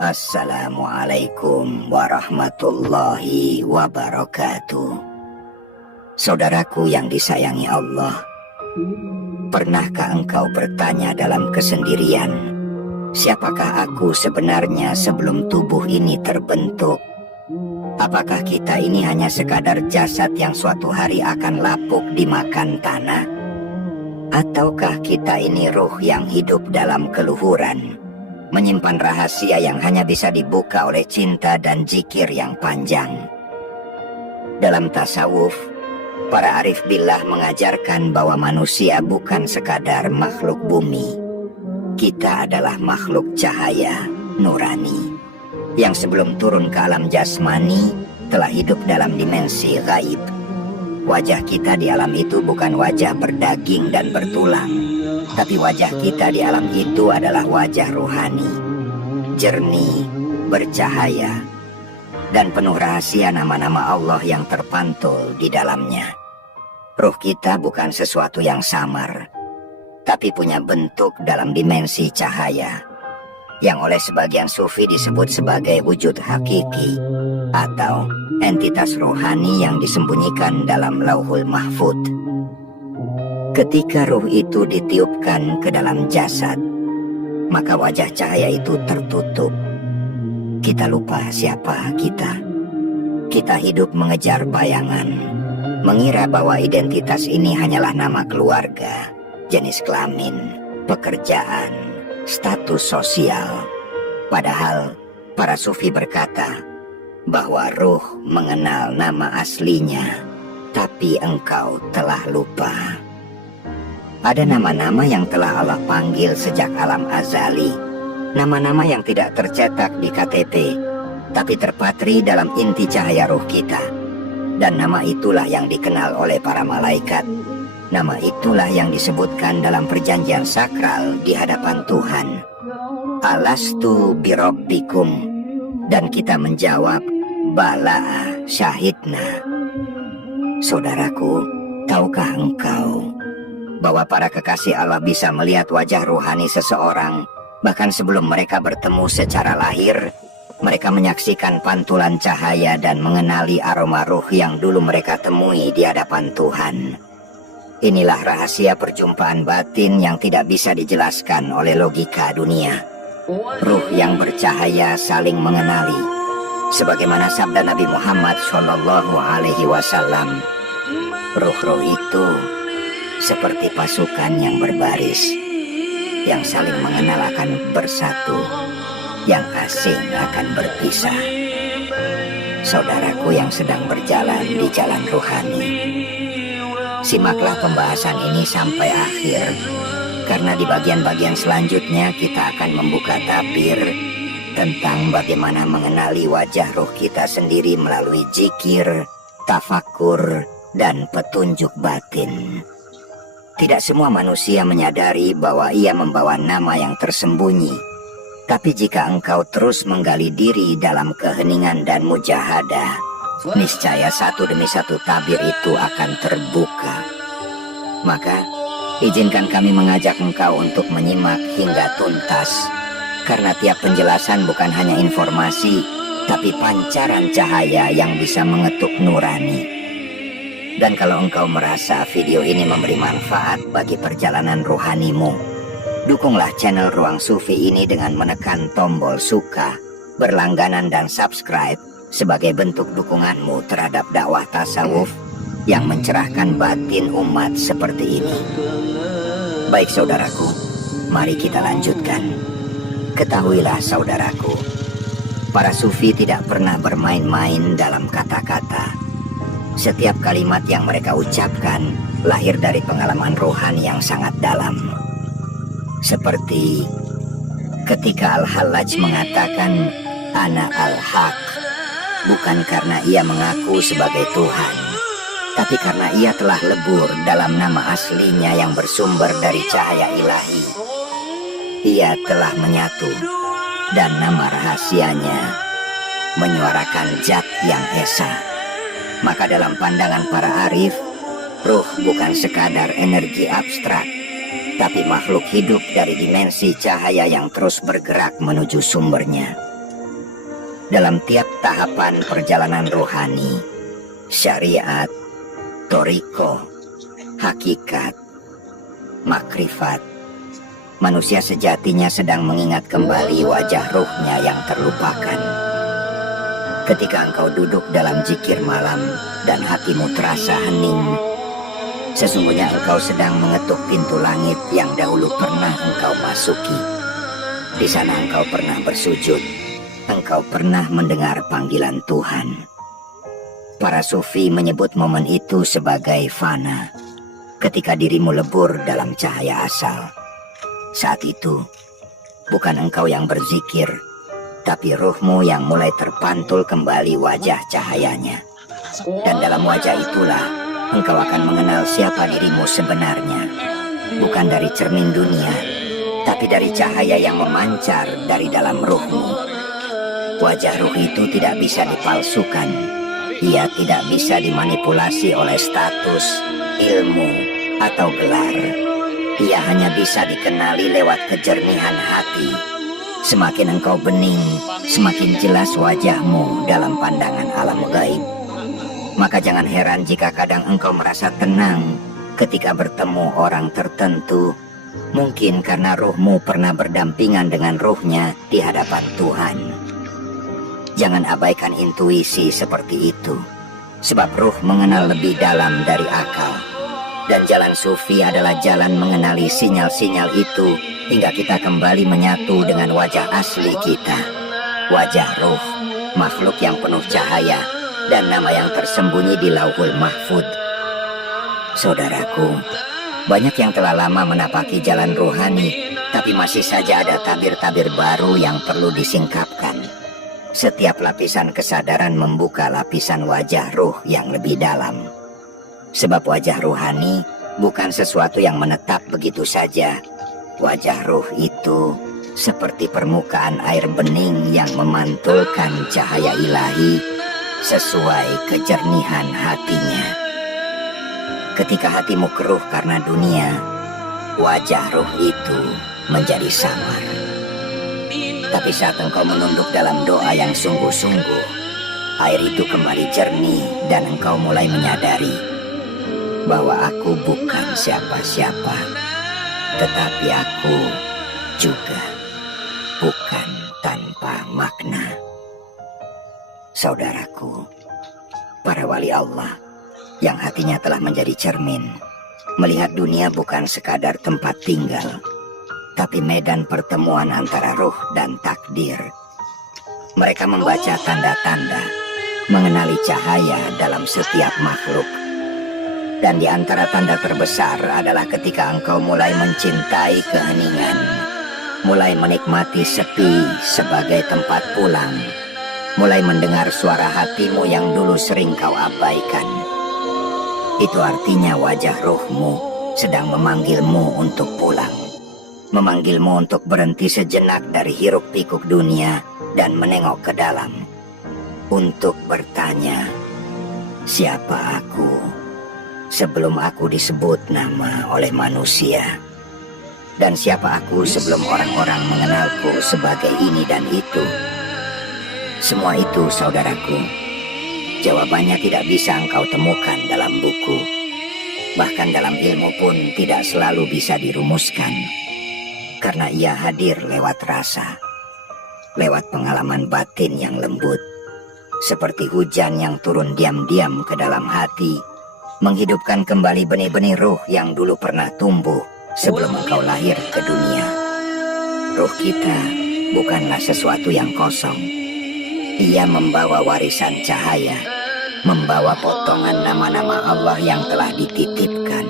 Assalamualaikum warahmatullahi wabarakatuh. Saudaraku yang disayangi Allah, pernahkah engkau bertanya dalam kesendirian, siapakah aku sebenarnya sebelum tubuh ini terbentuk? Apakah kita ini hanya sekadar jasad yang suatu hari akan lapuk dimakan tanah? Ataukah kita ini ruh yang hidup dalam keluhuran, menyimpan rahasia yang hanya bisa dibuka oleh cinta dan zikir yang panjang? Dalam tasawuf, para arif billah mengajarkan bahwa manusia bukan sekadar makhluk bumi. Kita adalah makhluk cahaya, nurani, yang sebelum turun ke alam jasmani telah hidup dalam dimensi gaib. Wajah kita di alam itu bukan wajah berdaging dan bertulang, tapi wajah kita di alam itu adalah wajah rohani, jernih, bercahaya, dan penuh rahasia nama-nama Allah yang terpantul di dalamnya. Ruh kita bukan sesuatu yang samar, tapi punya bentuk dalam dimensi cahaya, yang oleh sebagian sufi disebut sebagai wujud hakiki, atau entitas rohani yang disembunyikan dalam Lauhul Mahfud. Ketika ruh itu ditiupkan ke dalam jasad, maka wajah cahaya itu tertutup. Kita lupa siapa kita. Kita hidup mengejar bayangan, mengira bahwa identitas ini hanyalah nama keluarga, jenis kelamin, pekerjaan, status sosial. Padahal para sufi berkata bahwa ruh mengenal nama aslinya, tapi engkau telah lupa. Ada nama-nama yang telah Allah panggil sejak alam azali. Nama-nama yang tidak tercetak di KTP, tapi terpatri dalam inti cahaya ruh kita. Dan nama itulah yang dikenal oleh para malaikat. Nama itulah yang disebutkan dalam perjanjian sakral di hadapan Tuhan. Alastu birabbikum. Dan kita menjawab, bala syahidna. Saudaraku, tahukah engkau bahwa para kekasih Allah bisa melihat wajah rohani seseorang, bahkan sebelum mereka bertemu secara lahir? Mereka menyaksikan pantulan cahaya dan mengenali aroma ruh yang dulu mereka temui di hadapan Tuhan. Inilah rahasia perjumpaan batin yang tidak bisa dijelaskan oleh logika dunia. Ruh yang bercahaya saling mengenali, sebagaimana sabda Nabi Muhammad SAW. Ruh-ruh itu seperti pasukan yang berbaris, yang saling mengenal akan bersatu, yang asing akan berpisah. Saudaraku yang sedang berjalan di jalan rohani, simaklah pembahasan ini sampai akhir, karena di bagian-bagian selanjutnya kita akan membuka tabir tentang bagaimana mengenali wajah ruh kita sendiri melalui zikir, tafakur, dan petunjuk batin. Tidak semua manusia menyadari bahwa ia membawa nama yang tersembunyi. Tapi jika engkau terus menggali diri dalam keheningan dan mujahadah, niscaya satu demi satu tabir itu akan terbuka. Maka, izinkan kami mengajak engkau untuk menyimak hingga tuntas. Karena tiap penjelasan bukan hanya informasi, tapi pancaran cahaya yang bisa mengetuk nurani. Dan kalau engkau merasa video ini memberi manfaat bagi perjalanan rohanimu, dukunglah channel Ruang Sufi ini dengan menekan tombol suka, berlangganan dan subscribe sebagai bentuk dukunganmu terhadap dakwah tasawuf yang mencerahkan batin umat seperti ini. Baik saudaraku, mari kita lanjutkan. Ketahuilah saudaraku, para sufi tidak pernah bermain-main dalam kata-kata. Setiap kalimat yang mereka ucapkan lahir dari pengalaman rohani yang sangat dalam. Seperti ketika Al-Hallaj mengatakan Ana Al-Haq, bukan karena ia mengaku sebagai Tuhan, tapi karena ia telah lebur dalam nama aslinya yang bersumber dari cahaya ilahi. Ia telah menyatu dan nama rahasianya menyuarakan zat yang esa. Maka dalam pandangan para arif, ruh bukan sekadar energi abstrak, tapi makhluk hidup dari dimensi cahaya yang terus bergerak menuju sumbernya. dalam tiap tahapan perjalanan rohani, syariat, toriko, hakikat, makrifat, manusia sejatinya sedang mengingat kembali wajah ruhnya yang terlupakan. Ketika engkau duduk dalam zikir malam dan hatimu terasa hening, sesungguhnya engkau sedang mengetuk pintu langit yang dahulu pernah engkau masuki. Di sana engkau pernah bersujud, engkau pernah mendengar panggilan Tuhan. Para sufi menyebut momen itu sebagai fana, ketika dirimu lebur dalam cahaya asal. Saat itu, bukan engkau yang berzikir, tapi ruhmu yang mulai terpantul kembali wajah cahayanya. Dan dalam wajah itulah, engkau akan mengenal siapa dirimu sebenarnya. Bukan dari cermin dunia, tapi dari cahaya yang memancar dari dalam ruhmu. Wajah ruh itu tidak bisa dipalsukan. Ia tidak bisa dimanipulasi oleh status, ilmu, atau gelar. Ia hanya bisa dikenali lewat kejernihan hati. Semakin engkau bening, semakin jelas wajahmu dalam pandangan alam gaib. Maka jangan heran jika kadang engkau merasa tenang ketika bertemu orang tertentu. Mungkin karena ruhmu pernah berdampingan dengan ruhnya di hadapan Tuhan. Jangan abaikan intuisi seperti itu, sebab ruh mengenal lebih dalam dari akal. Dan jalan sufi adalah jalan mengenali sinyal-sinyal itu hingga kita kembali menyatu dengan wajah asli kita. Wajah ruh, makhluk yang penuh cahaya, dan nama yang tersembunyi di Lauhul Mahfud. Saudaraku, banyak yang telah lama menapaki jalan rohani, tapi masih saja ada tabir-tabir baru yang perlu disingkapkan. Setiap lapisan kesadaran membuka lapisan wajah ruh yang lebih dalam. Sebab wajah rohani bukan sesuatu yang menetap begitu saja. Wajah ruh itu seperti permukaan air bening yang memantulkan cahaya ilahi sesuai kejernihan hatinya. Ketika hatimu keruh karena dunia, wajah ruh itu menjadi samar. Tapi saat engkau menunduk dalam doa yang sungguh-sungguh, air itu kembali jernih dan engkau mulai menyadari bahwa aku bukan siapa-siapa, tetapi aku juga bukan tanpa makna. Saudaraku, para wali Allah yang hatinya telah menjadi cermin, melihat dunia bukan sekadar tempat tinggal, tapi medan pertemuan antara ruh dan takdir. Mereka membaca tanda-tanda, mengenali cahaya dalam setiap makhluk. Dan di antara tanda terbesar adalah ketika engkau mulai mencintai keheningan, mulai menikmati sepi sebagai tempat pulang, mulai mendengar suara hatimu yang dulu sering kau abaikan. Itu artinya wajah ruhmu sedang memanggilmu untuk pulang. Memanggilmu untuk berhenti sejenak dari hiruk pikuk dunia dan menengok ke dalam. Untuk bertanya, siapa aku sebelum aku disebut nama oleh manusia? Dan siapa aku sebelum orang-orang mengenalku sebagai ini dan itu? Semua itu, saudaraku, jawabannya tidak bisa engkau temukan dalam buku. Bahkan dalam ilmu pun tidak selalu bisa dirumuskan. Karena ia hadir lewat rasa, lewat pengalaman batin yang lembut. Seperti hujan yang turun diam-diam ke dalam hati, menghidupkan kembali benih-benih ruh yang dulu pernah tumbuh sebelum engkau lahir ke dunia. Ruh kita bukanlah sesuatu yang kosong. Ia membawa warisan cahaya, membawa potongan nama-nama Allah yang telah dititipkan.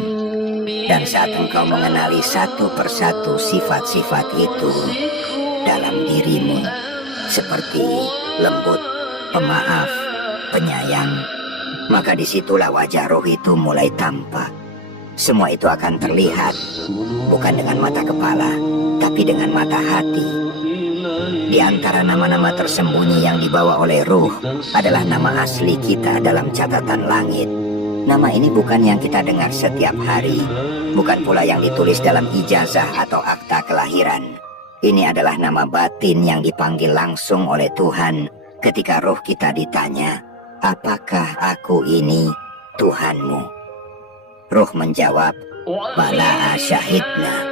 Dan saat engkau mengenali satu persatu sifat-sifat itu dalam dirimu, seperti lembut, pemaaf, penyayang, maka disitulah wajah roh itu mulai tampak. Semua itu akan terlihat, bukan dengan mata kepala, tapi dengan mata hati. Di antara nama-nama tersembunyi yang dibawa oleh ruh adalah nama asli kita dalam catatan langit. Nama ini bukan yang kita dengar setiap hari, bukan pula yang ditulis dalam ijazah atau akta kelahiran. Ini adalah nama batin yang dipanggil langsung oleh Tuhan ketika roh kita ditanya, apakah aku ini Tuhanmu? Roh menjawab, bala syahidna.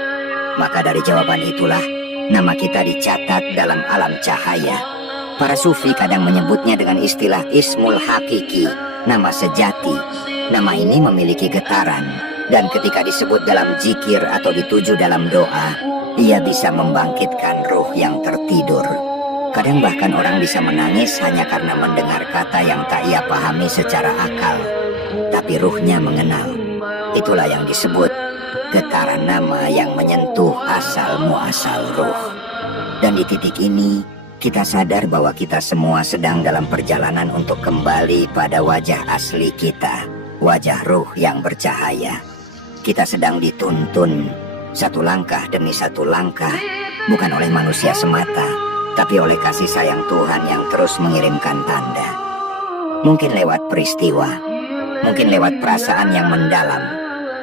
Maka dari jawaban itulah nama kita dicatat dalam alam cahaya. Para sufi kadang menyebutnya dengan istilah ismul hakiki, nama sejati. Nama ini memiliki getaran, dan ketika disebut dalam zikir atau dituju dalam doa, ia bisa membangkitkan ruh yang tertidur. Kadang bahkan orang bisa menangis hanya karena mendengar kata yang tak ia pahami secara akal, tapi ruhnya mengenal. Itulah yang disebut getaran nama yang menyentuh asal muasal ruh. Dan di titik ini, kita sadar bahwa kita semua sedang dalam perjalanan untuk kembali pada wajah asli kita, wajah ruh yang bercahaya. Kita sedang dituntun satu langkah demi satu langkah, bukan oleh manusia semata, tapi oleh kasih sayang Tuhan yang terus mengirimkan tanda. Mungkin lewat peristiwa, mungkin lewat perasaan yang mendalam,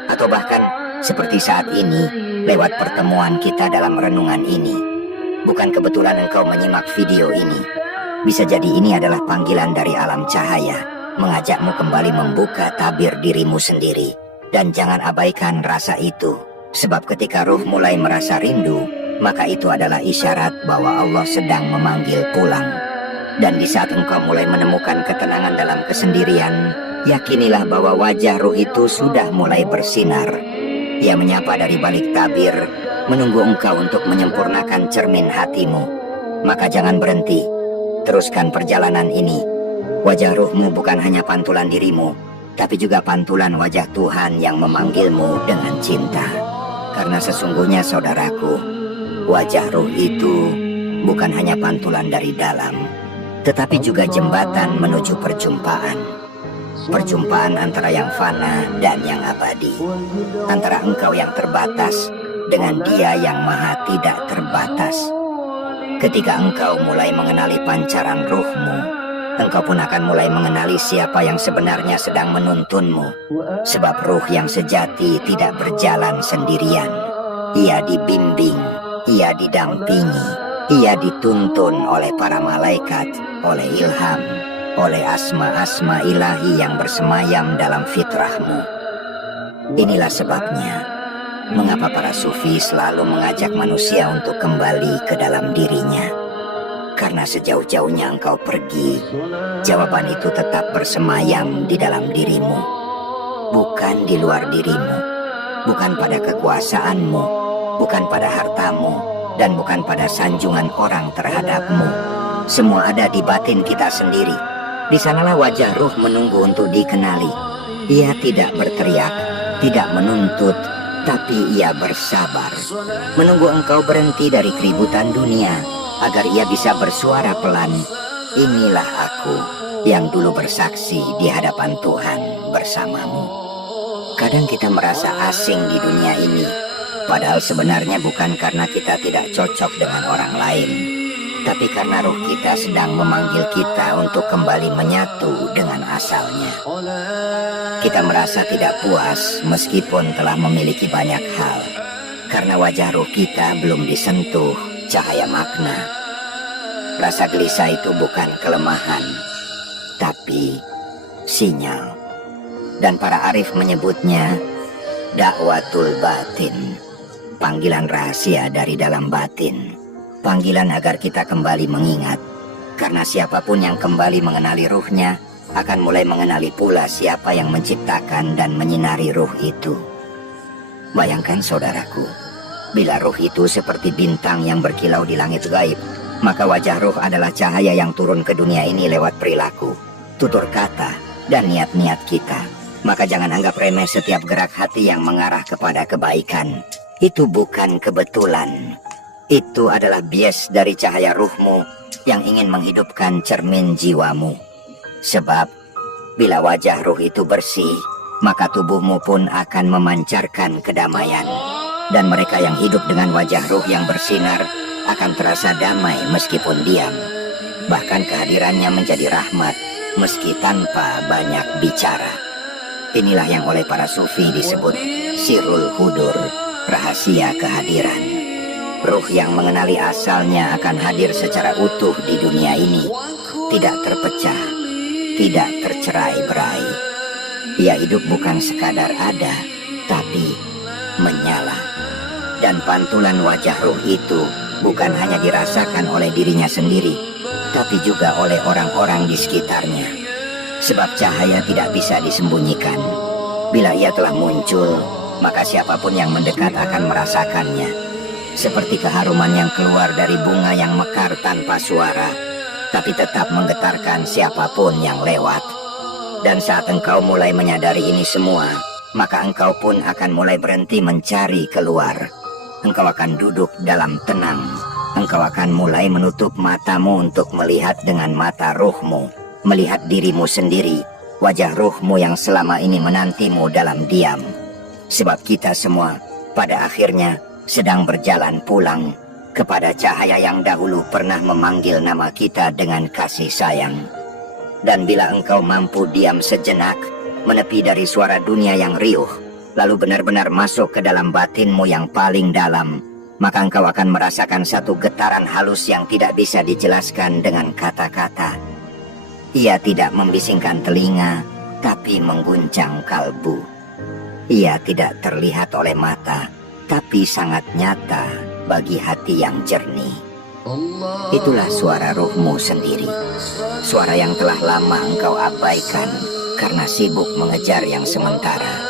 atau bahkan seperti saat ini, lewat pertemuan kita dalam renungan ini. Bukan kebetulan engkau menyimak video ini. Bisa jadi ini adalah panggilan dari alam cahaya, mengajakmu kembali membuka tabir dirimu sendiri. Dan jangan abaikan rasa itu, sebab ketika ruh mulai merasa rindu, maka itu adalah isyarat bahwa Allah sedang memanggil pulang. Dan di saat engkau mulai menemukan ketenangan dalam kesendirian, yakinilah bahwa wajah ruh itu sudah mulai bersinar. Ia menyapa dari balik tabir, menunggu engkau untuk menyempurnakan cermin hatimu. Maka jangan berhenti, teruskan perjalanan ini. Wajah ruhmu bukan hanya pantulan dirimu, tapi juga pantulan wajah Tuhan yang memanggilmu dengan cinta. Karena sesungguhnya saudaraku, wajah ruh itu bukan hanya pantulan dari dalam, tetapi juga jembatan menuju perjumpaan. Perjumpaan antara yang fana dan yang abadi, antara engkau yang terbatas dengan Dia yang maha tidak terbatas. Ketika engkau mulai mengenali pancaran ruhmu, engkau pun akan mulai mengenali siapa yang sebenarnya sedang menuntunmu. Sebab ruh yang sejati tidak berjalan sendirian. Ia dibimbing, ia didampingi, ia dituntun oleh para malaikat, oleh ilham, oleh asma-asma ilahi yang bersemayam dalam fitrahmu. Inilah sebabnya mengapa para sufi selalu mengajak manusia untuk kembali ke dalam dirinya. Karena sejauh-jauhnya engkau pergi, jawaban itu tetap bersemayam di dalam dirimu, bukan di luar dirimu, bukan pada kekuasaanmu, bukan pada hartamu, dan bukan pada sanjungan orang terhadapmu. Semua ada di batin kita sendiri. Di sanalah wajah ruh menunggu untuk dikenali. Ia tidak berteriak, tidak menuntut, tapi ia bersabar, menunggu engkau berhenti dari keributan dunia, agar ia bisa bersuara pelan, inilah aku yang dulu bersaksi di hadapan Tuhan bersamamu. Kadang kita merasa asing di dunia ini, padahal sebenarnya bukan karena kita tidak cocok dengan orang lain, tapi karena roh kita sedang memanggil kita untuk kembali menyatu dengan asalnya. Kita merasa tidak puas meskipun telah memiliki banyak hal, karena wajah roh kita belum disentuh cahaya makna. Rasa gelisah itu bukan kelemahan, tapi sinyal. Dan para arif menyebutnya dakwatul batin, panggilan rahasia dari dalam batin. Panggilan agar kita kembali mengingat, karena siapapun yang kembali mengenali ruhnya akan mulai mengenali pula siapa yang menciptakan dan menyinari ruh itu. Bayangkan saudaraku, bila ruh itu seperti bintang yang berkilau di langit gaib, maka wajah ruh adalah cahaya yang turun ke dunia ini lewat perilaku, tutur kata, dan niat-niat kita. Maka jangan anggap remeh setiap gerak hati yang mengarah kepada kebaikan. Itu bukan kebetulan. Itu adalah bias dari cahaya ruhmu yang ingin menghidupkan cermin jiwamu. Sebab bila wajah ruh itu bersih, maka tubuhmu pun akan memancarkan kedamaian. Dan mereka yang hidup dengan wajah ruh yang bersinar akan terasa damai meskipun diam. Bahkan kehadirannya menjadi rahmat meski tanpa banyak bicara. Inilah yang oleh para sufi disebut sirul hudur, rahasia kehadiran. Ruh yang mengenali asalnya akan hadir secara utuh di dunia ini, tidak terpecah, tidak tercerai-berai. Ia hidup bukan sekadar ada, tapi menyala. Dan pantulan wajah ruh itu bukan hanya dirasakan oleh dirinya sendiri, tapi juga oleh orang-orang di sekitarnya. Sebab cahaya tidak bisa disembunyikan. Bila ia telah muncul, maka siapapun yang mendekat akan merasakannya. Seperti keharuman yang keluar dari bunga yang mekar tanpa suara, tapi tetap menggetarkan siapapun yang lewat. Dan saat engkau mulai menyadari ini semua, maka engkau pun akan mulai berhenti mencari keluar. Engkau akan duduk dalam tenang. Engkau akan mulai menutup matamu untuk melihat dengan mata ruhmu, melihat dirimu sendiri, wajah ruhmu yang selama ini menantimu dalam diam. Sebab kita semua pada akhirnya sedang berjalan pulang kepada cahaya yang dahulu pernah memanggil nama kita dengan kasih sayang. Dan bila engkau mampu diam sejenak, menepi dari suara dunia yang riuh, lalu benar-benar masuk ke dalam batinmu yang paling dalam, maka engkau akan merasakan satu getaran halus yang tidak bisa dijelaskan dengan kata-kata. Ia tidak membisingkan telinga, tapi mengguncang kalbu. Ia tidak terlihat oleh mata, tapi sangat nyata bagi hati yang jernih. Itulah suara ruhmu sendiri. Suara yang telah lama engkau abaikan karena sibuk mengejar yang sementara.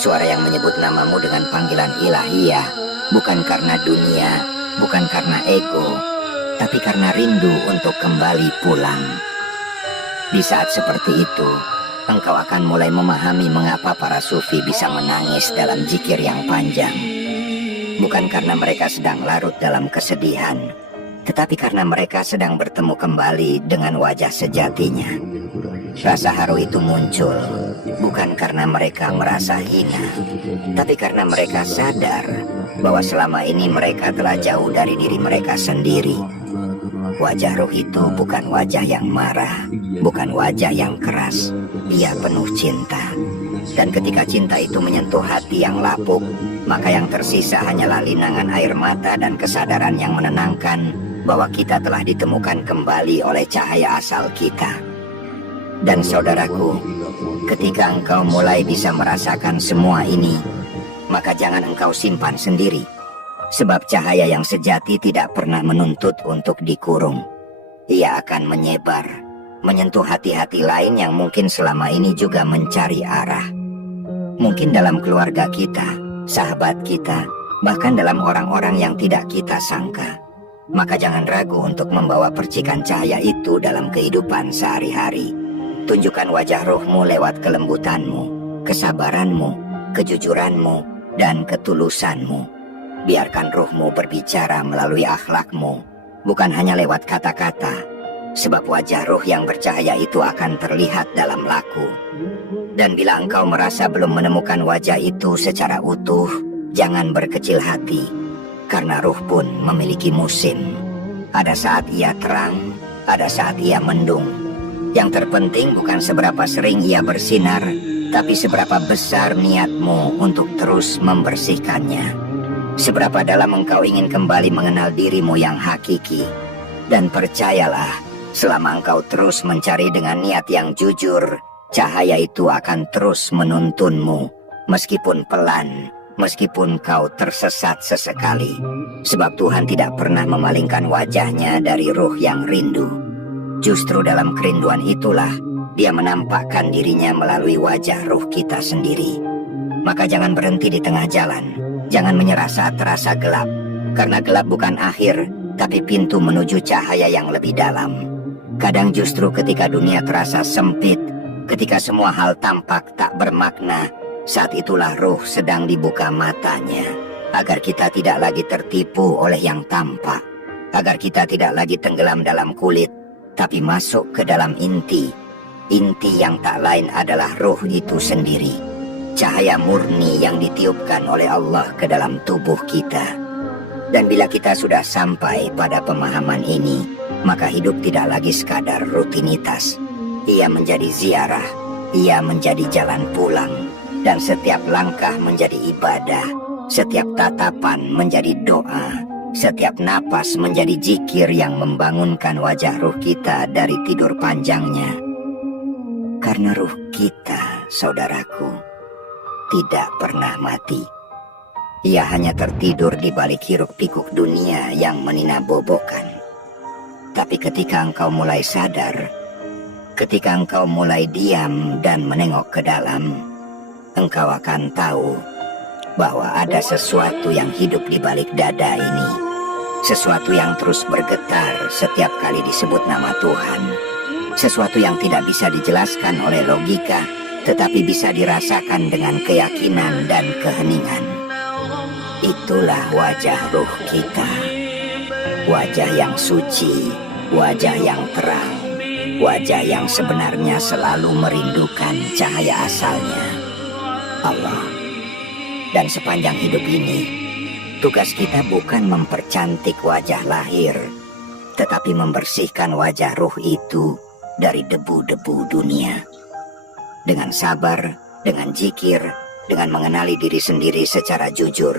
Suara yang menyebut namamu dengan panggilan ilahiyah, bukan karena dunia, bukan karena ego, tapi karena rindu untuk kembali pulang. Di saat seperti itu, engkau akan mulai memahami mengapa para sufi bisa menangis dalam zikir yang panjang. Bukan karena mereka sedang larut dalam kesedihan, tetapi karena mereka sedang bertemu kembali dengan wajah sejatinya. Rasa haru itu muncul bukan karena mereka merasa hina, tapi karena mereka sadar bahwa selama ini mereka telah jauh dari diri mereka sendiri. Wajah ruh itu bukan wajah yang marah, bukan wajah yang keras. Ia penuh cinta. Dan ketika cinta itu menyentuh hati yang lapuk, maka yang tersisa hanyalah linangan air mata dan kesadaran yang menenangkan bahwa kita telah ditemukan kembali oleh cahaya asal kita. Dan saudaraku, ketika engkau mulai bisa merasakan semua ini, maka jangan engkau simpan sendiri. Sebab cahaya yang sejati tidak pernah menuntut untuk dikurung. Ia akan menyebar, menyentuh hati-hati lain yang mungkin selama ini juga mencari arah. Mungkin dalam keluarga kita, sahabat kita, bahkan dalam orang-orang yang tidak kita sangka. Maka jangan ragu untuk membawa percikan cahaya itu dalam kehidupan sehari-hari. Tunjukkan wajah ruhmu lewat kelembutanmu, kesabaranmu, kejujuranmu, dan ketulusanmu. Biarkan ruhmu berbicara melalui akhlakmu, bukan hanya lewat kata-kata. Sebab wajah ruh yang bercahaya itu akan terlihat dalam laku. Dan bila engkau merasa belum menemukan wajah itu secara utuh, jangan berkecil hati. Karena ruh pun memiliki musim. Ada saat ia terang, ada saat ia mendung. Yang terpenting bukan seberapa sering ia bersinar, tapi seberapa besar niatmu untuk terus membersihkannya. Seberapa dalam engkau ingin kembali mengenal dirimu yang hakiki. Dan percayalah, selama engkau terus mencari dengan niat yang jujur, cahaya itu akan terus menuntunmu, meskipun pelan, meskipun kau tersesat sesekali. Sebab Tuhan tidak pernah memalingkan wajahnya dari ruh yang rindu. Justru dalam kerinduan itulah Dia menampakkan dirinya melalui wajah ruh kita sendiri. Maka jangan berhenti di tengah jalan. Jangan menyerah saat terasa gelap, karena gelap bukan akhir, tapi pintu menuju cahaya yang lebih dalam. Kadang justru ketika dunia terasa sempit, ketika semua hal tampak tak bermakna, saat itulah ruh sedang dibuka matanya, agar kita tidak lagi tertipu oleh yang tampak, agar kita tidak lagi tenggelam dalam kulit, tapi masuk ke dalam inti. Inti yang tak lain adalah ruh itu sendiri. Cahaya murni yang ditiupkan oleh Allah ke dalam tubuh kita. Dan bila kita sudah sampai pada pemahaman ini, maka hidup tidak lagi sekadar rutinitas. Ia menjadi ziarah, ia menjadi jalan pulang, dan setiap langkah menjadi ibadah, setiap tatapan menjadi doa, Setiap napas menjadi zikir yang membangunkan wajah ruh kita dari tidur panjangnya. Karena ruh kita, saudaraku, tidak pernah mati. Ia hanya tertidur di balik hiruk-pikuk dunia yang meninabobokan. Tapi ketika engkau mulai sadar, ketika engkau mulai diam dan menengok ke dalam, engkau akan tahu bahwa ada sesuatu yang hidup di balik dada ini. Sesuatu yang terus bergetar setiap kali disebut nama Tuhan. Sesuatu yang tidak bisa dijelaskan oleh logika, tetapi bisa dirasakan dengan keyakinan dan keheningan. Itulah wajah ruh kita. Wajah yang suci, wajah yang terang, wajah yang sebenarnya selalu merindukan cahaya asalnya, Allah. Dan sepanjang hidup ini, tugas kita bukan mempercantik wajah lahir, tetapi membersihkan wajah ruh itu dari debu-debu dunia. Dengan sabar, dengan zikir, dengan mengenali diri sendiri secara jujur.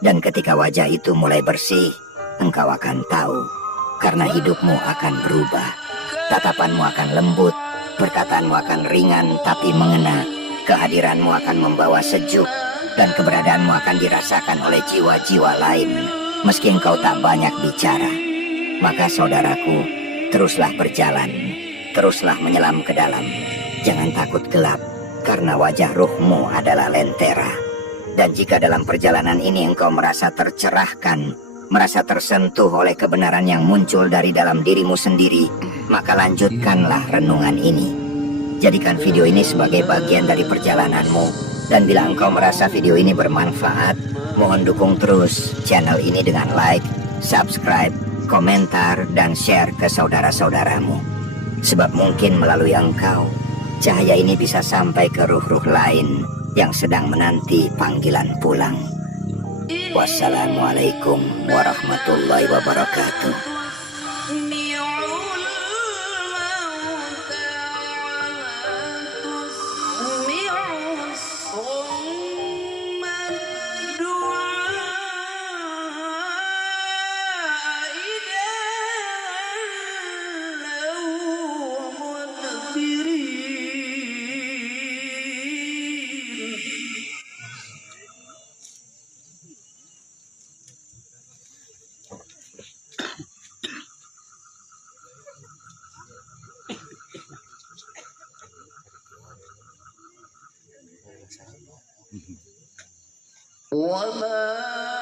Dan ketika wajah itu mulai bersih, engkau akan tahu, karena hidupmu akan berubah. Tatapanmu akan lembut, perkataanmu akan ringan tapi mengena, kehadiranmu akan membawa sejuk, dan keberadaanmu akan dirasakan oleh jiwa-jiwa lain, meski engkau tak banyak bicara. Maka saudaraku, teruslah berjalan, teruslah menyelam ke dalam. Jangan takut gelap, karena wajah ruhmu adalah lentera. Dan jika dalam perjalanan ini engkau merasa tercerahkan, merasa tersentuh oleh kebenaran yang muncul dari dalam dirimu sendiri, maka lanjutkanlah renungan ini. Jadikan video ini sebagai bagian dari perjalananmu. Dan bila engkau merasa video ini bermanfaat, mohon dukung terus channel ini dengan like, subscribe, komentar, dan share ke saudara-saudaramu. Sebab mungkin melalui engkau, cahaya ini bisa sampai ke ruh-ruh lain yang sedang menanti panggilan pulang. Wassalamualaikum warahmatullahi wabarakatuh. وما